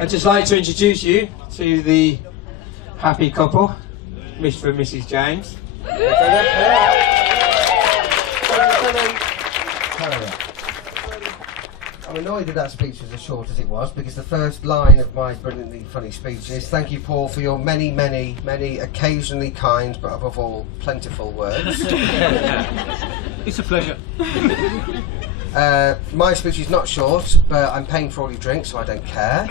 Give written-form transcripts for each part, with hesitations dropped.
I'd just like to introduce you to the happy couple, Mr. and Mrs. James. I'm annoyed that speech was as short as it was, because the first line of my brilliantly funny speech is "Thank you, Paul, for your many, many, many occasionally kind, but above all plentiful words." It's a pleasure. My speech is not short, but I'm paying for all your drinks, so I don't care.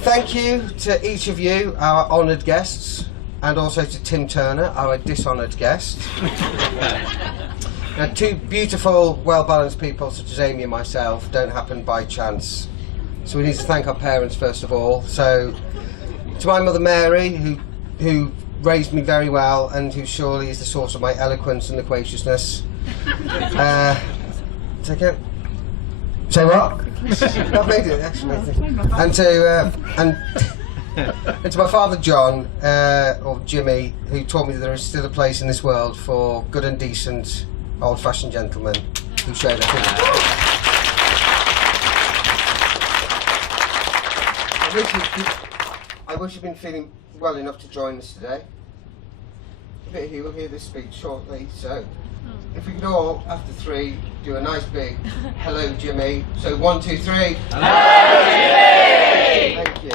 Thank you to each of you, our honoured guests, and also to Tim Turner, our dishonoured guest. Now, two beautiful, well-balanced people such as Amy and myself don't happen by chance. So we need to thank our parents first of all. So, to my mother Mary, who raised me very well and who surely is the source of my eloquence and loquaciousness. Take it. Say what? I've made it actually. And to my father John, or Jimmy, who taught me that there is still a place in this world for good and decent old-fashioned gentlemen who share their feelings. I wish you'd been feeling well enough to join us today. He will hear this speech shortly, so if we could all, after 3, do a nice big hello, Jimmy. So 1, 2, 3. Hello, Jimmy! Thank you.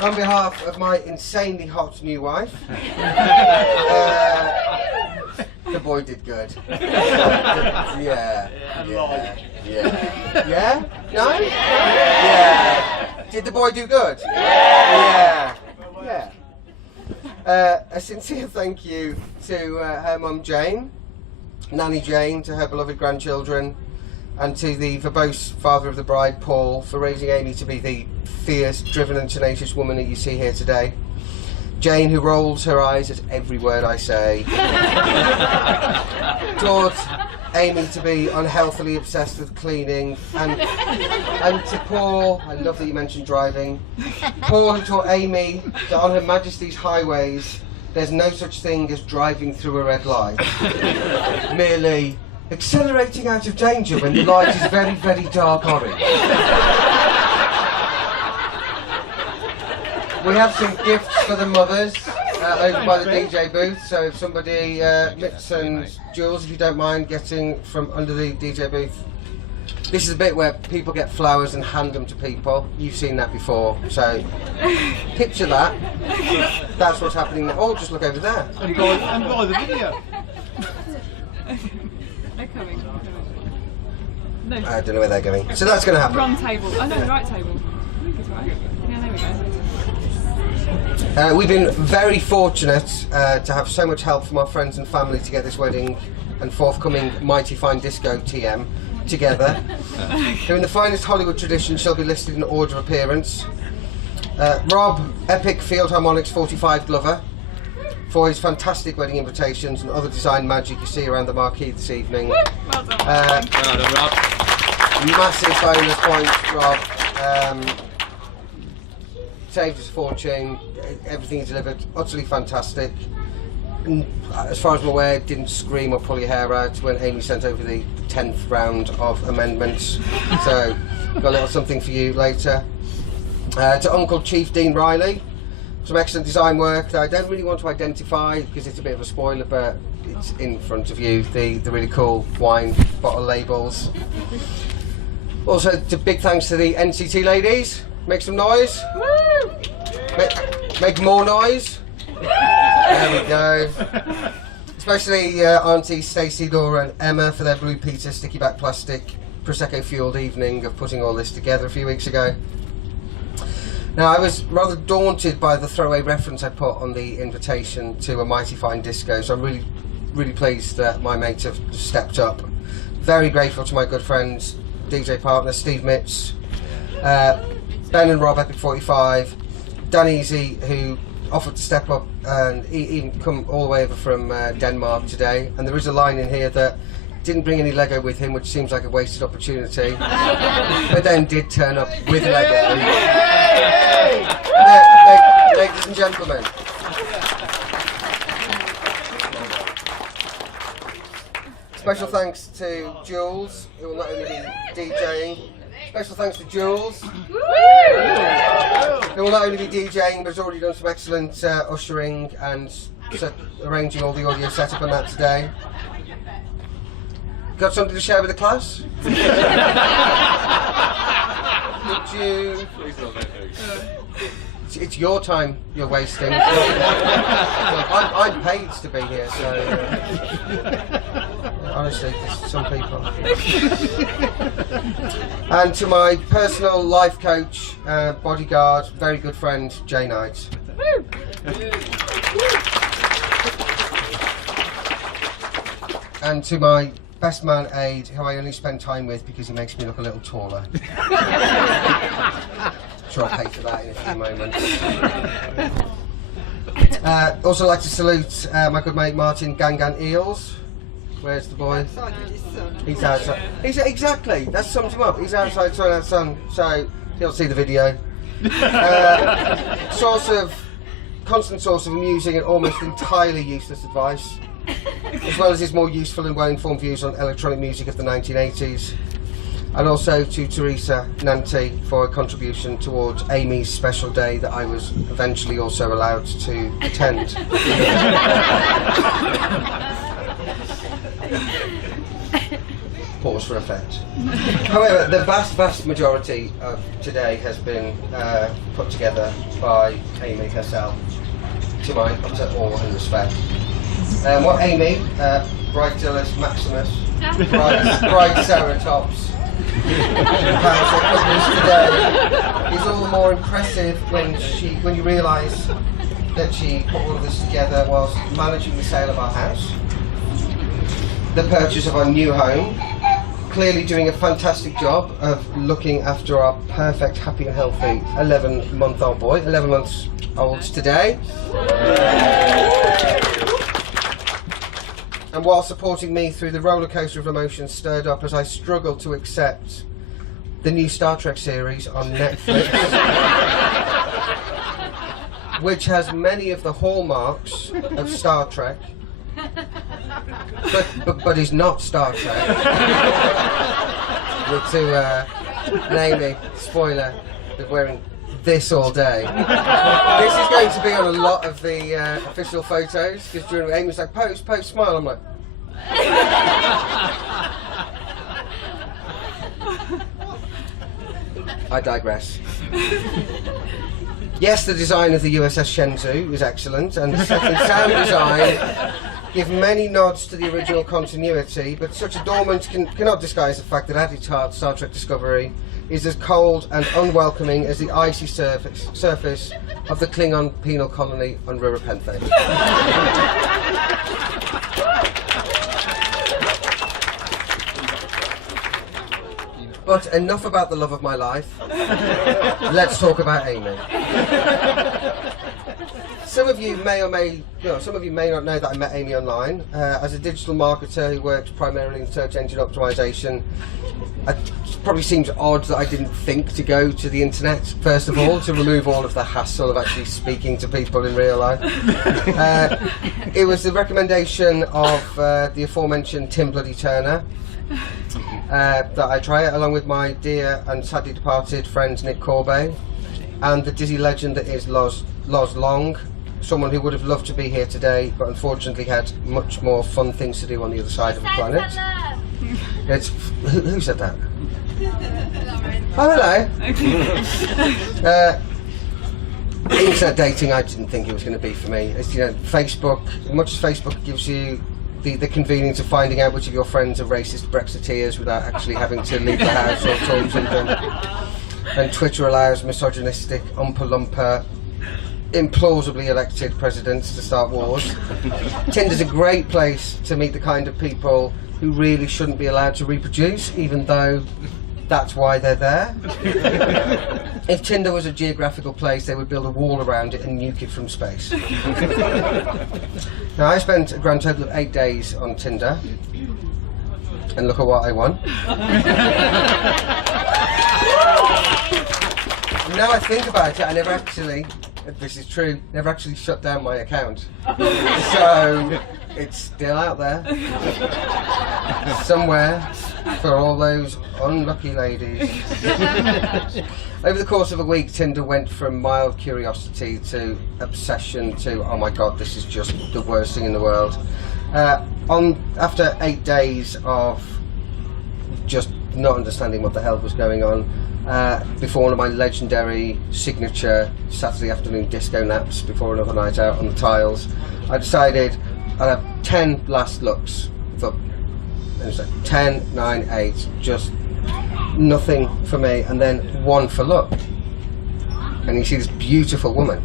On behalf of my insanely hot new wife, the boy did good. Yeah. No? Yeah. Did the boy do good? Yeah. A sincere thank you to her mum Jane, Nanny Jane, to her beloved grandchildren, and to the verbose father of the bride, Paul, for raising Amy to be the fierce, driven and tenacious woman that you see here today. Jane, who rolls her eyes at every word I say. Taught Amy to be unhealthily obsessed with cleaning. And to Paul, I love that you mentioned driving. Paul, who taught Amy that on Her Majesty's highways, there's no such thing as driving through a red light. Merely accelerating out of danger when the light is very, very dark orange. We have some gifts for the mothers over by the DJ booth, so if somebody, Mitz and Jules, if you don't mind getting from under the DJ booth. This is a bit where people get flowers and hand them to people. You've seen that before, so picture that. That's what's happening now. Oh, just look over there. And by the video. They're coming. No. I don't know where they're going. So that's going to happen. Wrong table. Oh no, right table. I think it's right. Yeah, there we go. We've been very fortunate to have so much help from our friends and family to get this wedding and forthcoming Mighty Fine Disco TM together. Who in the finest Hollywood tradition shall be listed in order of appearance. Rob, Epic Field Harmonics 45 Glover, for his fantastic wedding invitations and other design magic you see around the marquee this evening. Well done. Well done, Rob. Massive bonus points, Rob. Saved us a fortune. Everything he delivered, utterly fantastic. And as far as I'm aware, didn't scream or pull your hair out when Amy sent over the 10th round of amendments. So, got a little something for you later. To Uncle Chief Dean Riley, some excellent design work that I don't really want to identify because it's a bit of a spoiler, but it's in front of you, the really cool wine bottle labels. Also, big thanks to the NCT ladies. Make some noise. Woo! Make more noise. There we go. Especially Auntie Stacey, Laura and Emma for their Blue Peter sticky back plastic Prosecco fueled evening of putting all this together a few weeks ago. Now, I was rather daunted by the throwaway reference I put on the invitation to a Mighty Fine Disco, so I'm really pleased that my mates have stepped up. Very grateful to my good friends, DJ partner Steve Mitz, Ben and Rob Epic 45, Dan Easy, who offered to step up and even come all the way over from Denmark today. And there is a line in here that didn't bring any Lego with him, which seems like a wasted opportunity, but then did turn up with Lego. Ladies and gentlemen. Special thanks to Jules, who will not only be DJing. Special thanks to Jules, who will not only be DJing, but has already done some excellent ushering and arranging all the audio setup on that today. Got something to share with the class? Would you? It's your time you're wasting. I'm paid to be here, so honestly, some people. And to my personal life coach, bodyguard, very good friend, Jay Knight. And to my best man aide, who I only spend time with because he makes me look a little taller. Sure, I'll pay for that in a few moments. Also like to salute my good mate Martin Gangan Eels. Where's the boy? He's outside. Exactly, that sums him up. He's outside trying that sun, so he'll see the video. Constant source of amusing and almost entirely useless advice, as well as his more useful and well-informed views on electronic music of the 1980s. And also to Teresa Nanti for a contribution towards Amy's special day that I was eventually also allowed to attend. Pause for effect. However, the vast majority of today has been put together by Amy herself, to my utter awe and respect. What Amy, Bridezillus Maximus, Bride Sarah Tops, today is all the more impressive when you realise that she put all of this together whilst managing the sale of our house, the purchase of our new home, clearly doing a fantastic job of looking after our perfect, happy and healthy 11-month-old boy, 11 months old today. And while supporting me through the roller coaster of emotions stirred up as I struggled to accept the new Star Trek series on Netflix, which has many of the hallmarks of Star Trek, but is not Star Trek. To name a spoiler, of wearing this all day. This is going to be on a lot of the official photos, because during Amy was like, post, smile. I'm like, I digress. Yes, the design of the USS Shenzhou is excellent, and the set and sound design give many nods to the original continuity, but such adornment cannot disguise the fact that at its heart, Star Trek Discovery is as cold and unwelcoming as the icy surface of the Klingon penal colony on Ruminations. But enough about the love of my life. Let's talk about Amy. Some of you may not know that I met Amy online as a digital marketer who worked primarily in search engine optimization. It probably seems odd that I didn't think to go to the internet first of all to remove all of the hassle of actually speaking to people in real life. It was the recommendation of the aforementioned Tim Bloody Turner that I try it, along with my dear and sadly departed friend Nick Corbet, and the dizzy legend that is Loz Long, someone who would have loved to be here today, but unfortunately had much more fun things to do on the other side of the planet. It's who said that? Oh, hello. Internet dating, I didn't think it was going to be for me. It's, Facebook. Much as Facebook gives you the convenience of finding out which of your friends are racist Brexiteers without actually having to leave the house or talk to them, and Twitter allows misogynistic, umpa-lumpa, implausibly elected presidents to start wars. Tinder's a great place to meet the kind of people who really shouldn't be allowed to reproduce, even though that's why they're there. If Tinder was a geographical place, they would build a wall around it and nuke it from space. Now, I spent a grand total of 8 days on Tinder, and look at what I won. Now I think about it, I never actually This is true. Never actually shut down my account. So it's still out there. Somewhere for all those unlucky ladies. Over the course of a week, Tinder went from mild curiosity to obsession to, oh my god, this is just the worst thing in the world. After 8 days of just not understanding what the hell was going on, before one of my legendary signature Saturday afternoon disco naps before another night out on the tiles, I decided I'd have 10 last looks for 10, 9, 8, just nothing for me, and then one for luck. And you see this beautiful woman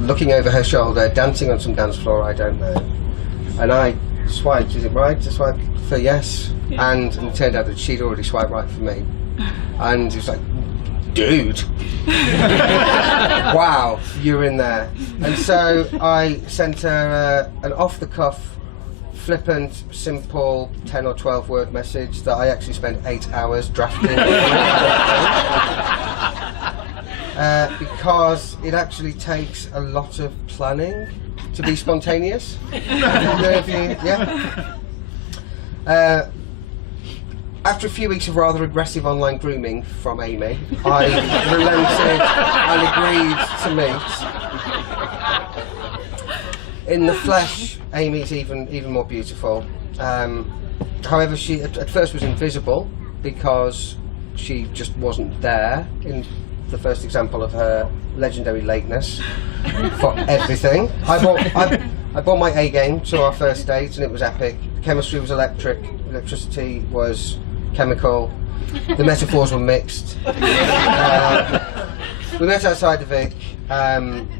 looking over her shoulder, dancing on some dance floor I don't know, and I swiped. Is it right to swipe for yes? Yeah. And it turned out that she'd already swiped right for me, and it was like, dude, wow, you're in there. And so I sent her an off-the-cuff, flippant, simple 10 or 12 word message that I actually spent 8 hours drafting. Because it actually takes a lot of planning to be spontaneous. After a few weeks of rather aggressive online grooming from Amy, I relented and agreed to meet. In the flesh, Amy's even more beautiful. However, she at first was invisible because she just wasn't there in the first example of her legendary lateness for everything. I bought my A game to our first date, and it was epic. The chemistry was electric, electricity was chemical, the metaphors were mixed. We met outside the Vic,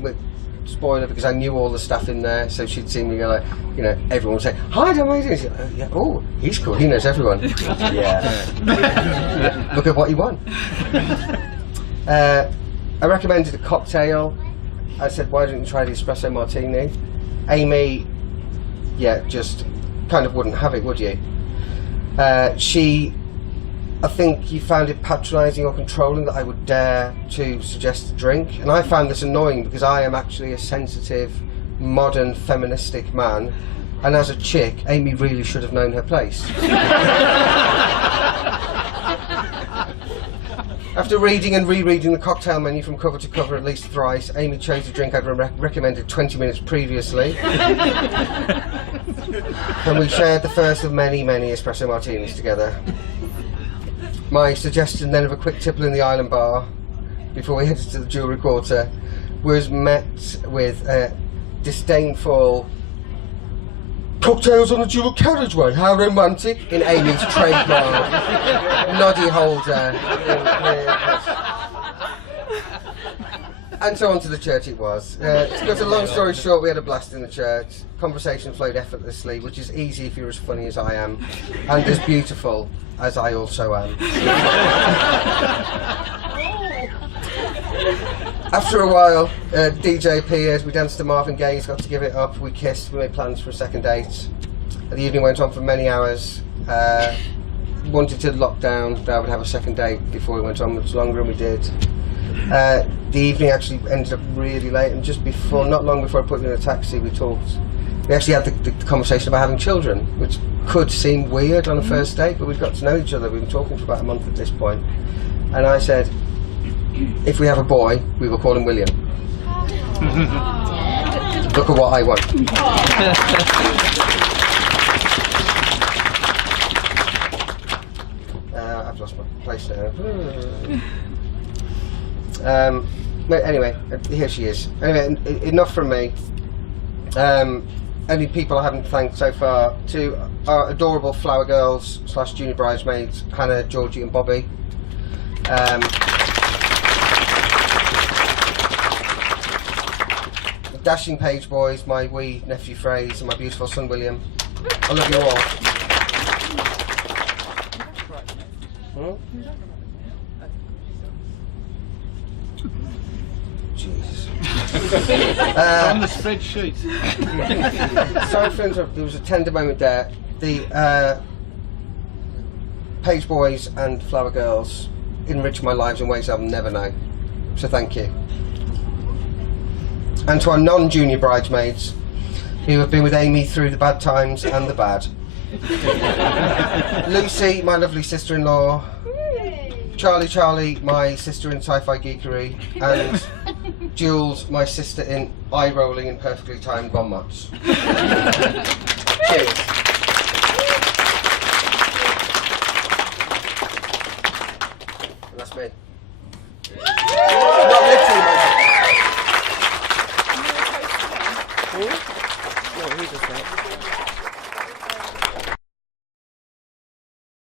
with spoiler, because I knew all the stuff in there, so she'd seen me go like, you know, everyone would say, hi, how are you doing? Yeah, oh, he's cool, he knows everyone. Yeah. Look at what you want. I recommended a cocktail. I said, why don't you try the espresso martini? Amy, yeah, just kind of wouldn't have it, would you? I think you found it patronising or controlling that I would dare to suggest a drink, and I found this annoying because I am actually a sensitive, modern, feministic man, and as a chick, Amy really should have known her place. After reading and rereading the cocktail menu from cover to cover at least thrice, Amy chose a drink I'd recommended 20 minutes previously. And we shared the first of many, many espresso martinis together. My suggestion then of a quick tipple in the island bar before we headed to the jewellery quarter was met with a disdainful cocktails on the dual carriageway, how romantic, in Amy's trademark noddy holder. And so on to the church it was. To cut a long story short, we had a blast in the church. Conversation flowed effortlessly, which is easy if you're as funny as I am, and as beautiful as I also am. After a while, DJ appeared, we danced to Marvin Gaye's Got to Give It Up, we kissed, we made plans for a second date. The evening went on for many hours. Wanted to lock down that I would have a second date before we went on much longer, and we did. The evening actually ended up really late, and just before, not long before I put you in a taxi, we talked. We actually had the conversation about having children, which could seem weird on a first date, but we'd got to know each other. We've been talking for about a month at this point. And I said, if we have a boy, we will call him William. Look at what I want. I've lost my place now. But anyway, here she is. Anyway, enough from me. Only people I haven't thanked so far: to our adorable flower girls / junior bridesmaids, Hannah, Georgie and Bobby. The dashing page boys, my wee nephew Fraser and my beautiful son William. I love you all. Jesus. On the spreadsheet. Sorry for interrupting, there was a tender moment there. The page boys and flower girls enrich my lives in ways I'll never know. So thank you. And to our non-junior bridesmaids, who have been with Amy through the bad times and the bad. Lucy, my lovely sister-in-law. Charlie, my sister in sci-fi geekery. And Jules, my sister in eye-rolling and perfectly timed bon mots. Cheers.